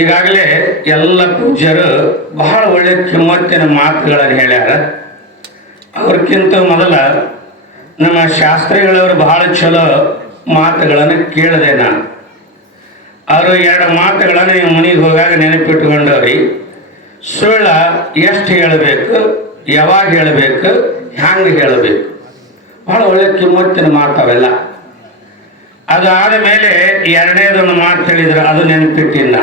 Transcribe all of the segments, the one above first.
ಈಗಾಗಲೇ ಎಲ್ಲ ಪೂಜ್ಯರು ಬಹಳ ಒಳ್ಳೆ ಕಿಮ್ಮತ್ತಿನ ಮಾತುಗಳನ್ನು ಹೇಳ್ಯಾರ. ಅವ್ರಕ್ಕಿಂತ ಮೊದಲ ನಮ್ಮ ಶಾಸ್ತ್ರಿಗಳವರು ಬಹಳ ಚಲೋ ಮಾತುಗಳನ್ನು ಕೇಳಿದೆ ನಾನು. ಅವರು ಎರಡು ಮಾತುಗಳನ್ನು ನೀವು ಮನೆಗೆ ಹೋಗಾಗ ನೆನಪಿಟ್ಕೊಂಡವ್ರಿ ಸುಳ್ಳ ಎಷ್ಟು ಹೇಳಬೇಕು, ಯಾವಾಗ ಹೇಳಬೇಕು, ಹ್ಯಾಂಗೆ ಹೇಳಬೇಕು. ಬಹಳ ಒಳ್ಳೆ ಕಿಮ್ಮತ್ತಿನ ಮಾತಾವೆಲ್ಲ ಅದಾದ ಮೇಲೆ ಎರಡನೇದೊಂದು ಮಾತು ಹೇಳಿದ್ರು, ಅದು ನೆನಪಿಟ್ಟಿಲ್ಲ.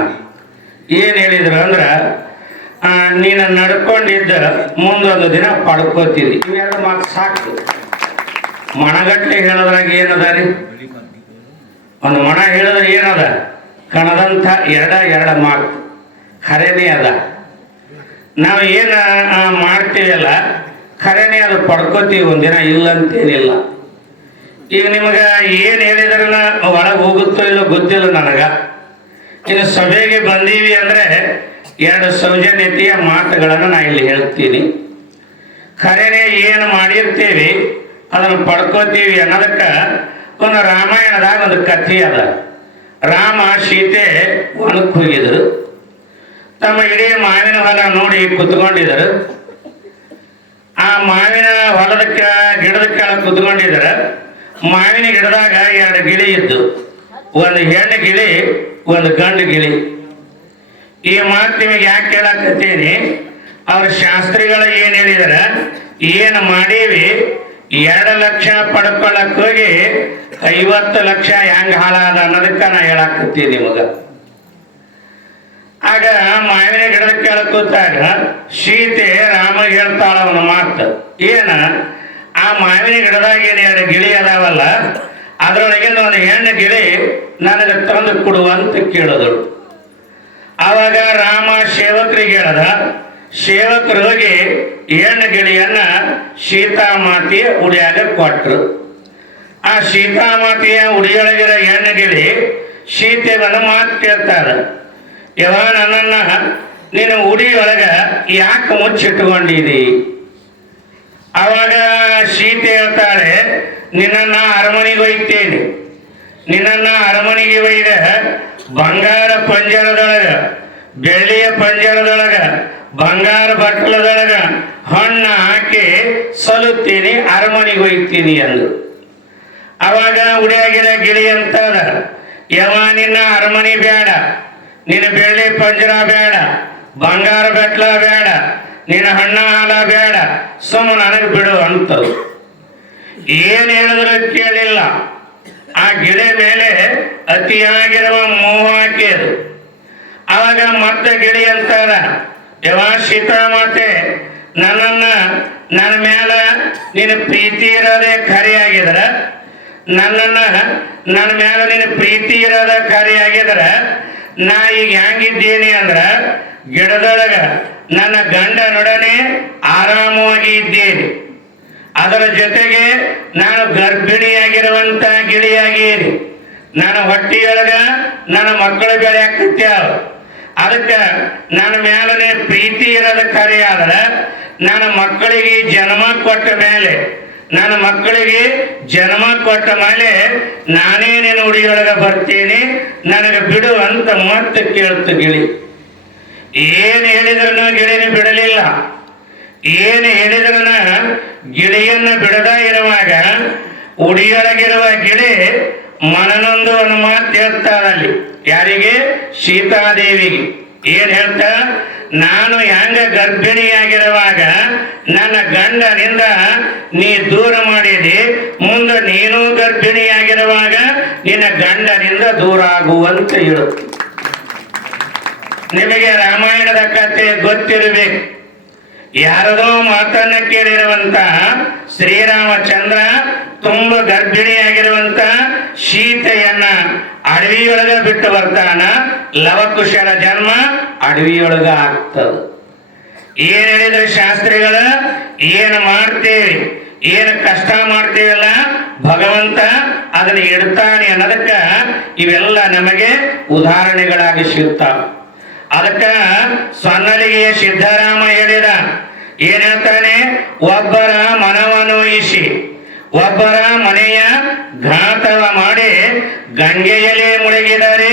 ಏನು ಹೇಳಿದ್ರು ಅಂದ್ರೆ ನೀನ ನಡ್ಕೊಂಡಿದ್ದ ಮುಂದೊಂದು ದಿನ ಪಡ್ಕೋತೀರಿ ಇವೆರಡು ಮಾತು ಸಾಕು. ಮಣಗಟ್ಟೆ ಹೇಳೋದ್ರಾಗ ಏನದ ರೀ? ಒಂದು ಮಣ ಹೇಳಿದ್ರೆ ಏನದ? ಕಣದಂಥ ಎರಡ ಎರಡ ಮಾತು. ಖರೇನೇ ಅದ. ನಾವು ಏನು ಮಾಡ್ತೀವಲ್ಲ ಖರೇನೇ ಅದು ಪಡ್ಕೋತೀವಿ ಒಂದಿನ ಇಲ್ಲ ಅಂತೇನಿಲ್ಲ ಈಗ ನಿಮಗೆ ಏನು ಹೇಳಿದ್ರನ ಒಳಗೆ ಹೋಗುತ್ತೋ ಇಲ್ಲೋ ಗೊತ್ತಿಲ್ಲ ನನಗ. ಇನ್ನು ಸಭೆಗೆ ಬಂದೀವಿ ಅಂದರೆ ಎರಡು ಸೌಜನ್ಯತೆಯ ಮಾತುಗಳನ್ನು ನಾ ಇಲ್ಲಿ ಹೇಳ್ತೀನಿ. ಖರೇನೆ ಏನು ಮಾಡಿರ್ತೀವಿ, ಅದನ್ನು ಪಡ್ಕೋತೀವಿ ಅನ್ನೋದಕ್ಕೆ ಒಂದು ರಾಮಾಯಣದಾಗ ಒಂದು ಕಥೆ ಅದ. ರಾಮ ಸೀತೆ ಹೊಲಕ್ಕೆ ಹೋಗಿದ್ರು. ತಮ್ಮ ಇಡೀ ಮಾವಿನ ಹೊಲ ನೋಡಿ ಕುತ್ಕೊಂಡಿದ್ರು. ಆ ಮಾವಿನ ಹೊಲದ ಕ- ಗಿಡದ ಕೆಳಗೆ ಕುತ್ಕೊಂಡಿದ್ರ. ಮಾವಿನ ಗಿಡದಾಗ ಎರಡು ಗಿಳಿ ಇದ್ದು. ಒಂದು ಹೆಣ್ಣು ಗಿಳಿ ಒಂದು ಗಂಡು ಗಿಳಿ. ಈ ಮಾತು ನಿಮಗೆ ಯಾಕೆ ಕೇಳಕತ್ತೀನಿ? ಅವ್ರ ಶಾಸ್ತ್ರಿಗಳ ಏನು ಹೇಳಿದಾರ? ಏನು ಮಾಡೀವಿ? ಎರಡು ಲಕ್ಷ ಪಡ್ಕೊಳಕ್ ಹೋಗಿ ಐವತ್ತು ಲಕ್ಷ ಹೆಂಗ್ ಹಾಳಾದ ಅನ್ನೋದಕ್ಕ ನಾ ಹೇಳಾಕತ್ತೀನಿ ನಿಮಗ. ಆಗ ಮಾವಿನ ಗಿಡದ ಕೆಳ ಕೂತಾಗ ಸೀತೆ ರಾಮ ಹೇಳ್ತಾಳ ಅವನ ಮಾತು. ಏನ? ಆ ಮಾವಿನ ಗಿಡದಾಗ ಏನು ಎರಡು ಗಿಳಿ ಅದಾವಲ್ಲ ಅದರೊಳಗಿಂದ ಒಂದು ಹೆಣ್ಣು ಗಿಳಿ ನನಗೆ ತಂದು ಕೊಡುವಂತ ಕೇಳಿದಳು. ಆವಾಗ ರಾಮ ಸೇವಕರಿಗೆ ಹೇಳದ, ಸೇವಕರು ಹೋಗಿ ಹೆಣ್ಣು ಗಿಳಿಯನ್ನ ಸೀತಾಮಾತೆಯ ಉಡಿಯಾಗ ಕೊಟ್ರು. ಆ ಸೀತಾಮಾತೆಯ ಉಡಿಯೊಳಗಿರೋ ಹೆಣ್ಣು ಗಿಳಿ ಸೀತೆಗನ್ನು ಮಾತು ಕೇಳ್ತಾರೆ. ಯಾವಾಗ ನನ್ನನ್ನ ನೀನು ಉಡಿಯೊಳಗ ಯಾಕೆ ಮುಚ್ಚಿಟ್ಕೊಂಡಿದಿ? ಅವಾಗ ಸೀತೆ ಹೇಳ್ತಾಳೆ ನಿನ್ನನ್ನ ಅರಮನೆಗೆ ಒಯ್ತೇನೆ ನಿನ್ನ ಅರಮನೆಗೆ ಒಯ್ದ ಬಂಗಾರ ಪಂಜರದೊಳಗ, ಬೆಳ್ಳಿಯ ಪಂಜರದೊಳಗ, ಬಂಗಾರ ಬಟ್ಟಲದೊಳಗ ಹಣ್ಣ ಹಾಕಿ ಸಲುತ್ತೀನಿ, ಅರಮನೆಗೆ ಒಯ್ತೀನಿ ಎಂದು. ಅವಾಗ ಉಡಿಯಾಗಿರ ಗಿಳಿ ಅಂತದ ಯವ ನಿನ್ನ ಅರಮನೆ ಬೇಡ ನಿನ್ನ ಬೆಳ್ಳಿ ಪಂಜರ ಬೇಡ ಬಂಗಾರ ಬೆಟ್ಲ ಬೇಡ ನಿನ್ನ ಹಣ್ಣ ಹಾಲ ಬೇಡ ಸುಮ್ಮನೆ ನನಗೆ ಬಿಡು ಅಂತದು. ಏನ್ ಹೇಳಿದ್ರು ಕೇಳಿಲ್ಲ. ಆ ಗಿಡ ಮೇಲೆ ಅತಿಯಾಗಿರುವ ಮೋಹ ಹಾಕಿದ್ರು ಅವಾಗ ಮತ್ತೆ ಗಿಳಿ ಅಂತಾರ ಯವ ಸೀತಾಮಾತೆ ನನ್ನನ್ನ ನನ್ನ ಮ್ಯಾಲ ನಿನ್ನ ಪ್ರೀತಿ ಇರೋದೇ ಖರೆಯಾಗಿದ್ರ ನನ್ನನ್ನ ನನ್ನ ಮ್ಯಾಲ ನಿನ್ನ ಪ್ರೀತಿ ಇರೋದ ಖರಿಯಾಗಿದ್ರ ನಾ ಈಗ ಹೆಂಗಿದ್ದೀನಿ ಅಂದ್ರ, ಗಿಡದೊಳಗ ನನ್ನ ಗಂಡನೊಡನೆ ಆರಾಮವಾಗಿ ಇದ್ದೀನಿ ಅದರ ಜೊತೆಗೆ ನಾನು ಗರ್ಭಿಣಿಯಾಗಿರುವಂತ ಗಿಳಿಯಾಗೀರಿ. ನಾನು ಹೊಟ್ಟಿಯೊಳಗ ನನ್ನ ಮಕ್ಕಳ ಬೆಳೆ ಹಾಕತ್ಯಾವ ಅದಕ್ಕೆ ನನ್ನ ಮೇಲನೆ ಪ್ರೀತಿ ಇರೋದ ಕಾರ್ಯ ಆದ್ರೆ ನನ್ನ ಮಕ್ಕಳಿಗೆ ಜನ್ಮ ಕೊಟ್ಟ ಮೇಲೆ, ನನ್ನ ಮಕ್ಕಳಿಗೆ ಜನ್ಮ ಕೊಟ್ಟ ಮೇಲೆ ನಾನೇ ನಿನ್ನ ಉಡಿಯೊಳಗ ಬರ್ತೀನಿ, ನನಗೆ ಬಿಡು ಅಂತ ಮತ್ತೆ ಕೇಳ್ತು ಗಿಳಿ. ಏನು ಹೇಳಿದ್ರು ಗಿಳಿನ ಬಿಡಲಿಲ್ಲ. ಏನು ಹೇಳಿದ್ರನ ಗಿಳಿಯನ್ನು ಬಿಡದ ಇರುವಾಗ ಉಡಿಯೊಳಗಿರುವ ಗಿಳಿ ಮನನೊಂದು ಒಂದು ಮಾತು ಹೇಳ್ತಾರಲ್ಲಿ ಯಾರಿಗೆ? ಸೀತಾದೇವಿಗೆ. ಏನ್ ಹೇಳ್ತಾ? ನಾನು ಹೆಂಗ ಗರ್ಭಿಣಿಯಾಗಿರುವಾಗ ನನ್ನ ಗಂಡನಿಂದ ನೀ ದೂರ ಮಾಡಿದಿ, ಮುಂದೆ ನೀನು ಗರ್ಭಿಣಿಯಾಗಿರುವಾಗ ನಿನ್ನ ಗಂಡನಿಂದ ದೂರ ಆಗುವಂತ ಹೇಳು. ನಿಮಗೆ ರಾಮಾಯಣದ ಕಥೆ ಗೊತ್ತಿರಬೇಕು. ಯಾರದೋ ಮಾತನ್ನ ಕೇಳಿರುವಂತ ಶ್ರೀರಾಮಚಂದ್ರ ತುಂಬ ಗರ್ಭಿಣಿಯಾಗಿರುವಂತ ಸೀತೆಯನ್ನ ಅಡವಿಯೊಳಗ ಬಿಟ್ಟು ಬರ್ತಾನ. ಲವಕುಶರ ಜನ್ಮ ಅಡವಿಯೊಳಗ ಆಗ್ತದ. ಏನ್ ಹೇಳಿದ್ರು ಶಾಸ್ತ್ರಿಗಳ? ಏನ್ ಮಾಡ್ತೇವೆ ಏನ್ ಕಷ್ಟ ಮಾಡ್ತೀವಲ್ಲ? ಭಗವಂತ ಅದನ್ನ ಇಡ್ತಾನೆ ಅನ್ನೋದಕ್ಕ ಇವೆಲ್ಲ ನಮಗೆ ಉದಾಹರಣೆಗಳಾಗಿ ಸಿಗ್ತಾವ. ಅದಕ್ಕ ಸೊನ್ನಲಿಗೆಯ ಸಿದ್ಧರಾಮ ಹೇಳಿದ, ಏನ್ ಹೇಳ್ತಾನೆ? ಒಬ್ಬರ ಇಸಿ ಒಬ್ಬರ ಮನೆಯ ಘಾತವ ಮಾಡಿ ಗಂಗೆಯಲ್ಲೇ ಮುಳುಗಿದರೆ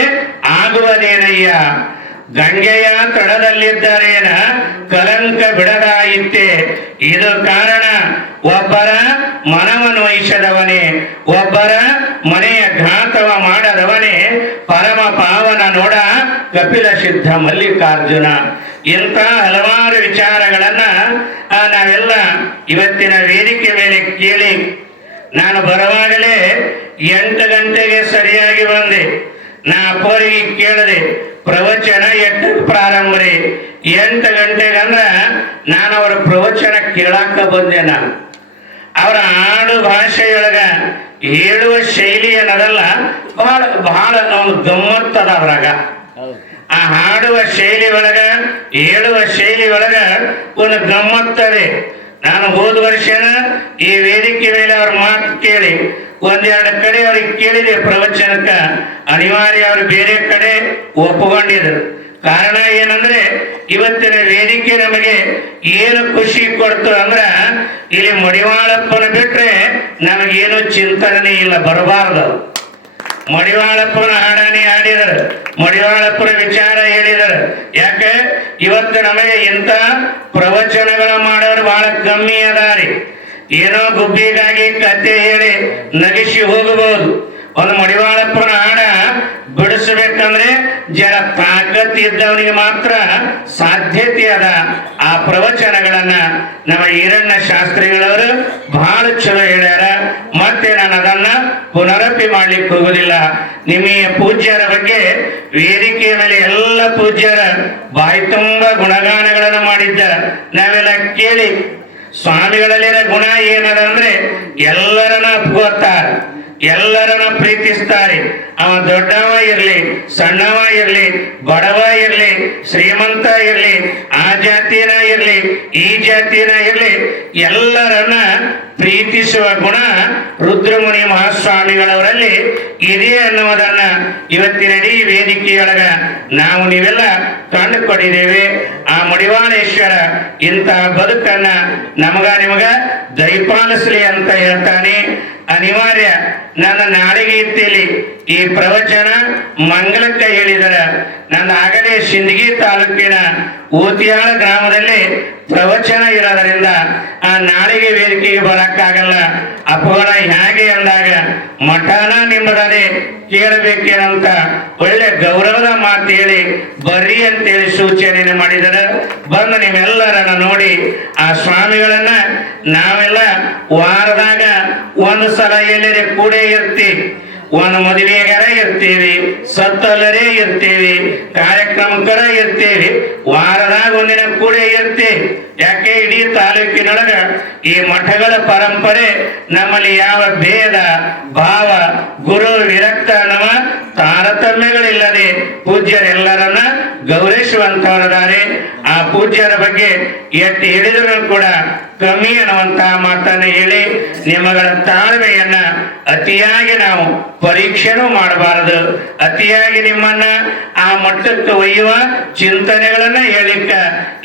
ಆಗುವುದೇನಯ್ಯ? ಗಂಗೆಯ ತಡದಲ್ಲಿದ್ದರೇನ ಕಲಂಕ ಬಿಡದಾಯಿತೆ. ಇದು ಕಾರಣ, ಒಬ್ಬರ ಮನವನ್ನು ವಹಿಸದವನೇ ಒಬ್ಬರ ಮನೆಯ ಘಾತವ ಮಾಡದವನೇ ಪರಮ ಪಾವನ ನೋಡ ಕಪಿಲ ಸಿದ್ಧ ಮಲ್ಲಿಕಾರ್ಜುನ. ಇಂಥ ಹಲವಾರು ವಿಚಾರಗಳನ್ನ ನಾವೆಲ್ಲ ಇವತ್ತಿನ ವೇದಿಕೆ ಮೇಲೆ ಕೇಳಿ, ನಾನು ಬರುವಾಗಲೇ ಎಂಟು ಗಂಟೆಗೆ ಸರಿಯಾಗಿ ಬಂದೆ. ನಾ ಅಪ್ಪರಿಗೆ ಕೇಳಿದೆ, ಪ್ರವಚನ ಎಂಟು ಪ್ರಾರಂಭ ರೀ? ಎಂಟು ಗಂಟೆಗಂದ್ರ ನಾನು ಅವರ ಪ್ರವಚನ ಕೇಳಾಕ ಬಂದೆ ನಾನು. ಅವರ ಆಡು ಭಾಷೆಯೊಳಗ ಹೇಳುವ ಶೈಲಿ ಅನ್ನೋದಲ್ಲ ಬಹಳ ಬಹಳ ಗಮ್ಮತ್ತದ ಅದ್ರಾಗ ಆ ಹಾಡುವ ಶೈಲಿ ಒಳಗ, ಹೇಳುವ ಶೈಲಿ ಒಳಗ ಒಂದು ಗಮ್ಮತ್ತದೆ ನಾನು ಹೋದ ವರ್ಷನ ಈ ವೇದಿಕೆ ಮೇಲೆ ಅವ್ರ ಮಾತು ಕೇಳಿ, ಒಂದೆರಡು ಕಡೆ ಅವ್ರಿಗೆ ಕೇಳಿದೆ ಪ್ರವಚನಕ್ಕ. ಅನಿವಾರ್ಯ ಅವರು ಬೇರೆ ಕಡೆ ಒಪ್ಪಿಕೊಂಡಿದ್ರು ಕಾರಣ ಏನಂದ್ರೆ, ಇವತ್ತಿನ ವೇದಿಕೆ ನಮಗೆ ಏನು ಖುಷಿ ಕೊಡ್ತು ಅಂದ್ರ, ಇಲ್ಲಿ ಮಡಿವಾಳಪ್ಪನ ಬಿಟ್ರೆ ನಮಗೇನು ಚಿಂತನೆ ಇಲ್ಲ, ಬರಬಾರ್ದು ಮಡಿವಾಳಪ್ಪನ ಹಾಡಾನೆ ಹಾಡಿದರು. ಮಡಿವಾಳಪ್ಪನ ವಿಚಾರ ಹೇಳಿದರು. ಯಾಕೆ? ಇವತ್ತು ನಮಗೆ ಇಂಥ ಪ್ರವಚನಗಳ ಮಾಡೋರು ಬಹಳ ಕಮ್ಮಿ ಅದಾರಿ. ಏನೋ ಗುಬ್ಬಿಗಾಗಿ ಕತೆ ಹೇಳಿ ನಗಿಸಿ ಹೋಗಬಹುದು. ಒಂದು ಮಡಿವಾಳಪ್ಪನ ಹಾಡ ಬಿಡಿಸ್ಬೇಕಂದ್ರೆ ಜರ ತಾಕತ್ ಇದ್ದವನಿಗೆ ಮಾತ್ರ ಸಾಧ್ಯತೆ ಅದ. ಆ ಪ್ರವಚನಗಳನ್ನ ನಮ್ಮ ಈರಣ್ಣ ಶಾಸ್ತ್ರಿಗಳವರು ಬಹಳ ಚಲೋ ಹೇಳ್ಯಾರ. ಮತ್ತೆ ನಾನು ಅದನ್ನ ಪುನರಪಿ ಮಾಡ್ಲಿಕ್ಕೆ ಹೋಗುದಿಲ್ಲ. ನಿಮ್ಮ ಪೂಜ್ಯರ ಬಗ್ಗೆ ವೇದಿಕೆಯ ಮೇಲೆ ಎಲ್ಲ ಪೂಜ್ಯರ ಬಾಯಿ ತುಂಬ ಗುಣಗಾನಗಳನ್ನು ಮಾಡಿದ್ದ. ನಾವೆಲ್ಲ ಕೇಳಿ ಸ್ವಾಮಿಗಳಲ್ಲಿನ ಗುಣ ಏನದ ಅಂದ್ರೆ ಎಲ್ಲರನ್ನ ಒಪ್ಕೋತಾರೆ ಎಲ್ಲರನ್ನ ಪ್ರೀತಿಸ್ತಾರೆ. ಅವ ದೊಡ್ಡವ ಇರಲಿ, ಸಣ್ಣವ ಇರಲಿ, ಬಡವ ಇರಲಿ, ಶ್ರೀಮಂತ ಇರಲಿ, ಆ ಜಾತಿನ ಇರಲಿ, ಈ ಜಾತಿನ ಇರಲಿ, ಎಲ್ಲರನ್ನ ಪ್ರೀತಿಸುವ ಗುಣ ರುದ್ರಮುನಿ ಮಹಾಸ್ವಾಮಿಗಳವರಲ್ಲಿ ಇದೆ ಅನ್ನುವುದನ್ನ ಇವತ್ತಿನ ಇಡೀ ವೇದಿಕೆಯೊಳಗ ನಾವು ನೀವೆಲ್ಲ ಕಂಡುಕೊಂಡಿದ್ದೇವೆ. ಆ ಮಡಿವಾಳೇಶ್ವರ ಇಂತಹ ಬದುಕನ್ನ ನಮಗ ನಿಮಗ ದಯಪಾಲಿಸ್ಲಿ ಅಂತ ಹೇಳ್ತಾನೆ. ಅನಿವಾರ್ಯ. ನನ್ನ ಇತ್ತೇಲಿ ಈ ಪ್ರವಚನ ಮಂಗಲಕ್ಕ ಹೇಳಿದರ, ನನ್ನ ಆಗಲೇ ಸಿಂದಗಿ ತಾಲೂಕಿನ ಊತಿಯಾಳ ಗ್ರಾಮದಲ್ಲಿ ಪ್ರವಚನ ಇರೋದರಿಂದ ಆ ನಾಳಿಗೆ ವೇದಿಕೆಗೆ ಬರಕ್ಕಾಗಲ್ಲ. ಅಪಘಾತ ಹೇಗೆ ಅಂದಾಗ ಮಠನ ನಿಮ್ಮದೇ ಕೇಳಬೇಕೇನಂತ ಒಳ್ಳೆ ಗೌರವದ ಮಾತು ಹೇಳಿ ಬರ್ರಿ ಅಂತೇಳಿ ಸೂಚನೆಯನ್ನು ಮಾಡಿದರೆ, ಬಂದು ನೀವೆಲ್ಲರನ್ನ ನೋಡಿ ಆ ಸ್ವಾಮಿಗಳನ್ನ ನಾವೆಲ್ಲ ವಾರದಾಗ ಒಂದು ಸಲ ಎಲ್ಲರೇ ಕೂಡೇ ಇರ್ತೀವಿ ಒಂದು ಮದುವೆಗರ ಇರ್ತೀವಿ, ಸತ್ತಲ್ಲರೇ ಇರ್ತೀವಿ ಕಾರ್ಯಕ್ರಮಕ್ಕರ ಇರ್ತೀವಿ, ವಾರದಾಗ ಒಂದಿನ ಕೂಡ ಇರ್ತೀವಿ ಯಾಕೆ ಇಡೀ ತಾಲೂಕಿನೊಳಗ ಈ ಮಠಗಳ ಪರಂಪರೆ ನಮ್ಮಲ್ಲಿ ಯಾವ ಭೇದ, ಭಾವ, ಗುರು, ವಿರಕ್ತ, ನಮ್ಮ ತಾರತಮ್ಯಗಳಿಲ್ಲದೆ ಪೂಜ್ಯರೆಲ್ಲರನ್ನ ಗೌರವಿಸುವಂತವರಿದ್ದಾರೆ ಆ ಪೂಜ್ಯರ ಬಗ್ಗೆ ಎತ್ತಿ ಹಿಡಿದರೂ ಕೂಡ ಕಮ್ಮಿ ಅನ್ನುವಂತಹ ಮಾತನ್ನು ಹೇಳಿ ನಿಮ್ಮಗಳ ತಾಳ್ಮೆಯನ್ನ ಅತಿಯಾಗಿ ನಾವು ಪರೀಕ್ಷೆನೂ ಮಾಡಬಾರದು. ಅತಿಯಾಗಿ ನಿಮ್ಮನ್ನ ಆ ಮಟ್ಟಕ್ಕೆ ಒಯ್ಯುವ ಚಿಂತನೆಗಳನ್ನ ಹೇಳಿಕ್ಕ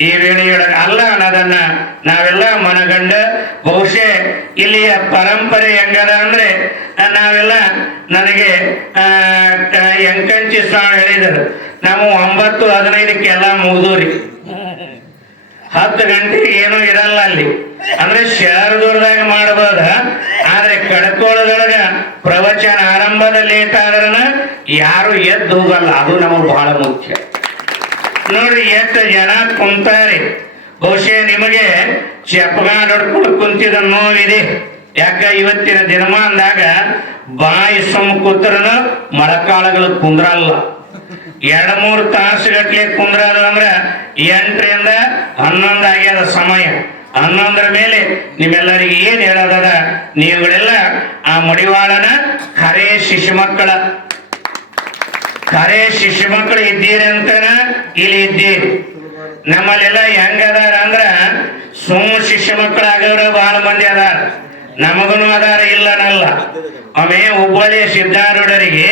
ಈ ವೇಳೆಯೊಳಗೆ ಅಲ್ಲ ಅನ್ನೋದನ್ನ ನಾವೆಲ್ಲ ಮನಗಂಡ ಬಹುಶಃ ಇಲ್ಲಿಯ ಪರಂಪರೆ ಹೆಂಗದ ಅಂದ್ರೆ, ನಾವೆಲ್ಲ ನನಗೆ ಎಂಕಂಚಿ ಸ್ವಾಮಿ ಹೇಳಿದರು, ನಾವು ಒಂಬತ್ತು ಹದಿನೈದಕ್ಕೆ ಎಲ್ಲ ಮುಗಿದೂರಿ. ಹತ್ತು ಗಂಟೆ ಏನೂ ಇರಲ್ಲ ಅಲ್ಲಿ. ಅಂದ್ರೆ ಶಾರದೂರದಾಗ ಮಾಡಬಹುದ ಆದ್ರೆ ಕಡ್ಕೋಳದೊಳಗ ಪ್ರವಚನ ಆರಂಭದ ಲೇಟ್ ಆದ್ರನ ಯಾರು ಎದ್ದು ಹೋಗಲ್ಲ. ಅದು ನಮಗೆ ಬಹಳ ಮುಖ್ಯ. ನೋಡ್ರಿ, ಎಷ್ಟು ಜನ ಕುಂತಾರೆ. ಬಹುಶಃ ನಿಮಗೆ ಚಪ್ಪಗಾಡ್ ನಡ್ಕೊಂಡು ಕುಂತಿದ ನೋವಿದೆ ಯಾಕ ಇವತ್ತಿನ ದಿನಮಾನದಾಗ ಬಾಯಿ ಸುಮ್ ಕೂತ್ರನ ಮಳಕಾಳಗಳು ಕುಂದ್ರಲ್ಲ. ಎರಡ್ ಮೂರು ತಾಸುಗಟ್ಲೆ ಕುಂದ್ರಲ್ಲ ಅಂದ್ರ ಎಂಟರಿಂದ ಹನ್ನೊಂದು ಆಗ್ಯದ ಸಮಯ. ಹನ್ನೊಂದರ ಮೇಲೆ ನಿಮ್ಮೆಲ್ಲರಿಗೆ ಏನ್ ಹೇಳೋದದ? ನೀವುಗಳೆಲ್ಲ ಆ ಮಡಿವಾಳನ ಕರೆ ಶಿಶು ಮಕ್ಕಳ. ಕರೆ ಶಿಶು ಮಕ್ಕಳು ಇದ್ದೀರಿ ಅಂತನ ಇಲ್ಲಿ ಇದ್ದೀರಿ. ನಮ್ಮಲ್ಲೆಲ್ಲ ಹೆಂಗದಾರ ಅಂದ್ರ ಸುಮ್ಮ ಶಿಷ್ಯ ಮಕ್ಕಳಾಗವ್ರ ಬಹಳ ಮಂದಿ ಅದಾರ. ನಮಗನು ಅದಾರ ಇಲ್ಲನಲ್ಲ. ಒಮ್ಮೆ ಹುಬ್ಬಳ್ಳಿಯ ಸಿದ್ಧಾರೂಢರಿಗೆ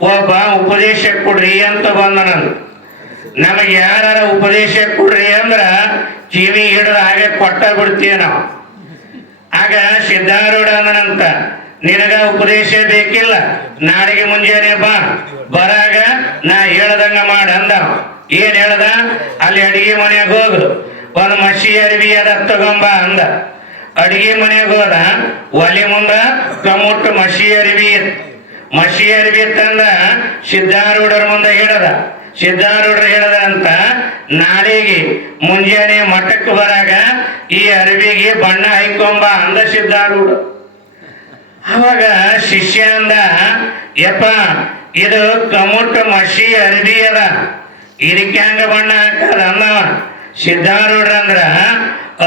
ಒಬ್ಬ ಉಪದೇಶ ಕೊಡ್ರಿ ಅಂತ ಬಂದನಂತ ನಮಗೆ ಯಾರ ಉಪದೇಶ ಕೊಡ್ರಿ ಅಂದ್ರ ಕಿವಿ ಹಿಡಿದ ಹಾಗೆ ಕೊಟ್ಟ ಬಿಡ್ತೀವಿ ನಾವು. ಆಗ ಸಿದ್ಧಾರೂಢ ಅಂದನಂತ ನಿನಗ ಉಪದೇಶ ಬೇಕಿಲ್ಲ ನಾಳೆಗೆ ಮುಂಜಾನೆ ಬಾ, ಬರಾಗ ನಾ ಹೇಳ್ದಂಗ ಮಾಡ ಅಂದ. ಏನ್ ಹೇಳ್ದ? ಅಲ್ಲಿ ಅಡಿಗೆ ಮನೆಯಾಗ ಹೋಗು. ಒಂದು ಮಸಿ ಅರಿವಿ ಅದ ತಗೊಂಬ ಅಂದ. ಅಡಿಗೆ ಮನೆಯಾಗ ಹೋದ. ಒಲೆ ಮುಂದ ಕಮುಟ ಮಸಿ ಅರಿವಿ. ಮಸಿ ಅರಿವಿ ತಂದ ಸಿದ್ಧಾರೂಢರ ಮುಂದೆ ಹೇಳದ ಸಿದ್ಧಾರೂಢರು ಹೇಳದ ಅಂತ ನಾಳೆಗೆ ಮುಂಜಾನೆ ಮಠಕ್ಕೆ ಬರಾಗ ಈ ಅರಿವಿಗೆ ಬಣ್ಣ ಹೈಕೊಂಬ ಅಂದ ಸಿದ್ಧಾರೂಢ ಅವಾಗ ಶಿಷ್ಯ ಅಂದ, ಯಪ್ಪ, ಇದು ಕಮುಟ್ ಮಸಿ ಅರಿವಿ ಅದ. ಇದಕ್ಕೆ ಹಂಗ ಬಣ್ಣ ಹಾಕದ ಸಿದ್ಧಾರೂಢ ಅಂದ್ರ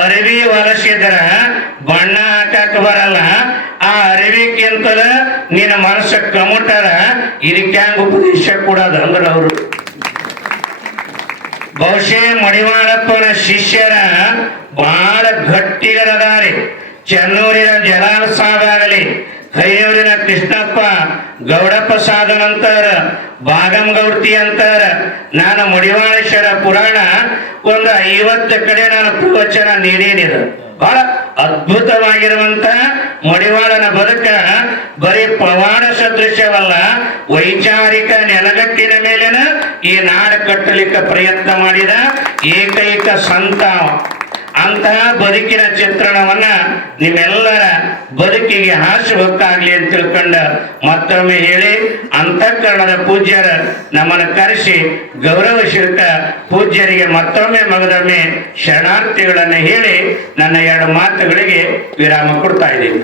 ಅರಿವಿ ಹೊಲಸಿದ್ರ ಬಣ್ಣ ಹಾಕಕ್ ಬರಲ್ಲ. ಆ ಅರಿವಿಕ್ಕಿಂತಲ ನಿನ್ನ ಮನಸ್ಸ ಕಮುಟರ ಇದಕ್ಕೆ ಹಂಗ ಉಪದೇಶ ಕೊಡೋದು ಅಂದ್ರ ಅವರು. ಬಹುಶಃ ಮಡಿವಾಳಪ್ಪನ ಶಿಷ್ಯರ ಬಹಳ ಗಟ್ಟಿಗರದಾರಿ. ಚೆನ್ನೂರಿನ ಜಲಾಲ್ ಸಾಬ್ ಆಗಲಿ ಕೈಯೂರಿನ ಕೃಷ್ಣಪ್ಪ, ಗೌಡಪ್ಪ ಸಾಧನ ಅಂತಾರ ಬಾದಂ ಗೌಡ್ತಿ ಅಂತಾರ. ನಾನು ಮುಡಿವಾಳೇಶ್ವರ ಪುರಾಣ ಒಂದು ಐವತ್ತು ಕಡೆ ನಾನು ಪ್ರವಚನ ನೀಡೇನಿದ ಬಹಳ ಅದ್ಭುತವಾಗಿರುವಂತ ಮಡಿವಾಳನ ಬದುಕ. ಬರೀ ಪವಾಡ ಸದೃಶ್ಯವಲ್ಲ, ವೈಚಾರಿಕ ನೆಲಗಟ್ಟಿನ ಮೇಲಿನ ಈ ನಾಡ ಕಟ್ಟಲಿಕ್ಕೆ ಪ್ರಯತ್ನ ಮಾಡಿದ ಏಕೈಕ ಸಂತ. ಅಂತಹ ಬದುಕಿನ ಚಿತ್ರಣವನ್ನ ನಿಮ್ಮೆಲ್ಲರ ಬದುಕಿಗೆ ಹಾಸುಹೊಕ್ಕಾಗ್ಲಿ ಅಂತ ತಿಳ್ಕೊಂಡ ಮತ್ತೊಮ್ಮೆ ಹೇಳಿ, ಅಂತಃಕರಣದ ಪೂಜ್ಯರ ನಮ್ಮನ್ನು ಕರೆಸಿ ಗೌರವಿಸಿದ ಪೂಜ್ಯರಿಗೆ ಮತ್ತೊಮ್ಮೆ ಮಗದೊಮ್ಮೆ ಶರಣಾರ್ಥಿಗಳನ್ನು ಹೇಳಿ ನನ್ನ ಎರಡು ಮಾತುಗಳಿಗೆ ವಿರಾಮ ಕೊಡ್ತಾ ಇದ್ದೀನಿ.